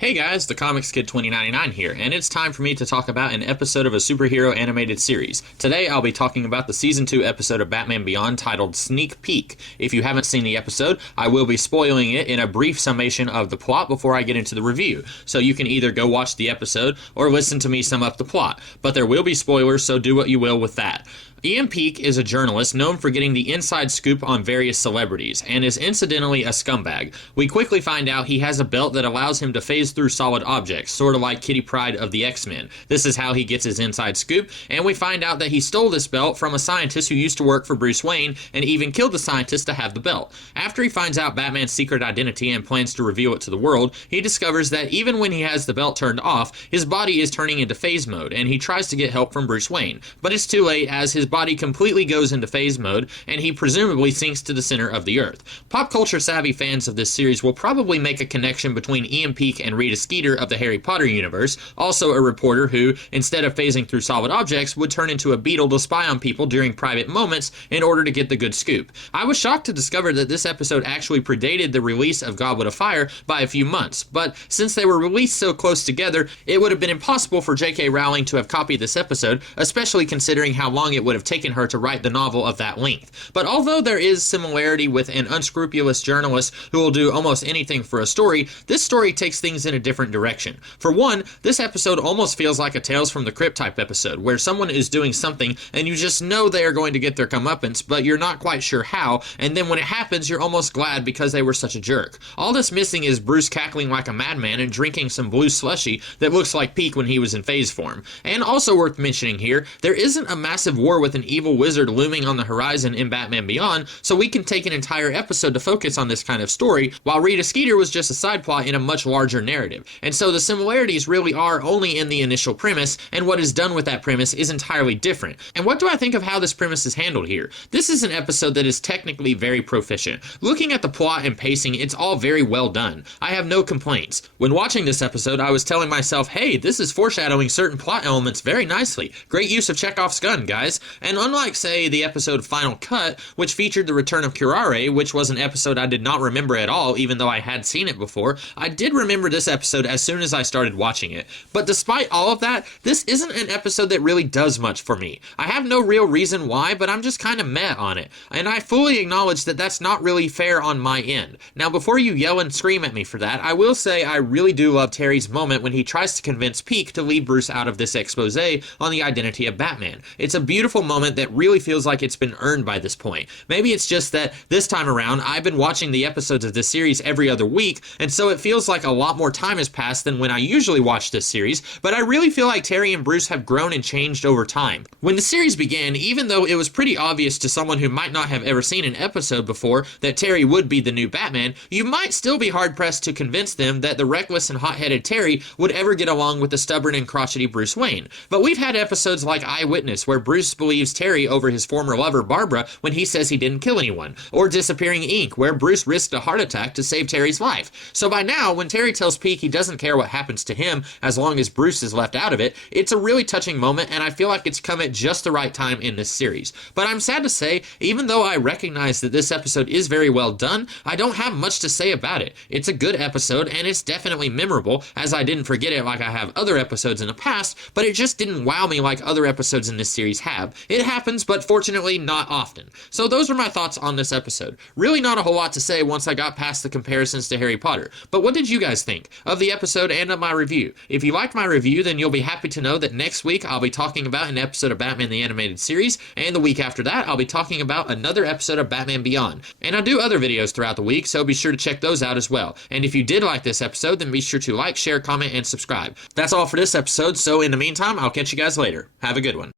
Hey guys, the Comics Kid 2099 here, and it's time for me to talk about an episode of a superhero animated series. Today I'll be talking about the Season 2 episode of Batman Beyond titled Sneak Peek. If you haven't seen the episode, I will be spoiling it in a brief summation of the plot before I get into the review, so you can either go watch the episode or listen to me sum up the plot. But there will be spoilers, so do what you will with that. Ian Peek is a journalist known for getting the inside scoop on various celebrities, and is incidentally a scumbag. We quickly find out he has a belt that allows him to phase through solid objects, sort of like Kitty Pryde of the X-Men. This is how he gets his inside scoop, and we find out that he stole this belt from a scientist who used to work for Bruce Wayne, and even killed the scientist to have the belt. After he finds out Batman's secret identity and plans to reveal it to the world, he discovers that even when he has the belt turned off, his body is turning into phase mode, and he tries to get help from Bruce Wayne. But it's too late, as his body completely goes into phase mode, and he presumably sinks to the center of the Earth. Pop culture savvy fans of this series will probably make a connection between Ian Peek and Rita Skeeter of the Harry Potter universe, also a reporter who, instead of phasing through solid objects, would turn into a beetle to spy on people during private moments in order to get the good scoop. I was shocked to discover that this episode actually predated the release of Goblet of Fire by a few months, but since they were released so close together, it would have been impossible for J.K. Rowling to have copied this episode, especially considering how long it would have taken her to write the novel of that length. But although there is similarity with an unscrupulous journalist who will do almost anything for a story, this story takes things in a different direction. For one, this episode almost feels like a Tales from the Crypt type episode, where someone is doing something and you just know they are going to get their comeuppance, but you're not quite sure how, and then when it happens, you're almost glad because they were such a jerk. All that's missing is Bruce cackling like a madman and drinking some blue slushy that looks like Peek when he was in phase form. And also worth mentioning here, there isn't a massive war with an evil wizard looming on the horizon in Batman Beyond, so we can take an entire episode to focus on this kind of story, while Rita Skeeter was just a side plot in a much larger narrative. And so the similarities really are only in the initial premise, and what is done with that premise is entirely different. And what do I think of how this premise is handled here? This is an episode that is technically very proficient. Looking at the plot and pacing, it's all very well done. I have no complaints. When watching this episode, I was telling myself, hey, this is foreshadowing certain plot elements very nicely. Great use of Chekhov's gun, guys. And unlike, say, the episode Final Cut, which featured the return of Curare, which was an episode I did not remember at all, even though I had seen it before, I did remember this episode as soon as I started watching it. But despite all of that, this isn't an episode that really does much for me. I have no real reason why, but I'm just kind of meh on it. And I fully acknowledge that that's not really fair on my end. Now, before you yell and scream at me for that, I will say I really do love Terry's moment when he tries to convince Peek to leave Bruce out of this expose on the identity of Batman. It's a beautiful moment that really feels like it's been earned by this point. Maybe it's just that this time around, I've been watching the episodes of this series every other week, and so it feels like a lot more time has passed than when I usually watch this series, but I really feel like Terry and Bruce have grown and changed over time. When the series began, even though it was pretty obvious to someone who might not have ever seen an episode before that Terry would be the new Batman, you might still be hard-pressed to convince them that the reckless and hot-headed Terry would ever get along with the stubborn and crotchety Bruce Wayne. But we've had episodes like Eyewitness, where Bruce believes Terry over his former lover Barbara when he says he didn't kill anyone, or Disappearing Ink, where Bruce risked a heart attack to save Terry's life. So by now, when Terry tells Peek he doesn't care what happens to him as long as Bruce is left out of it, it's a really touching moment, and I feel like it's come at just the right time in this series. But I'm sad to say, even though I recognize that this episode is very well done, I don't have much to say about it. It's a good episode, and it's definitely memorable, as I didn't forget it like I have other episodes in the past, but it just didn't wow me like other episodes in this series have. It happens, but fortunately not often. So those are my thoughts on this episode. Really not a whole lot to say once I got past the comparisons to Harry Potter. But what did you guys think of the episode and of my review? If you liked my review, then you'll be happy to know that next week I'll be talking about an episode of Batman the Animated Series, and the week after that I'll be talking about another episode of Batman Beyond. And I do other videos throughout the week, so be sure to check those out as well. And if you did like this episode, then be sure to like, share, comment, and subscribe. That's all for this episode, so in the meantime, I'll catch you guys later. Have a good one.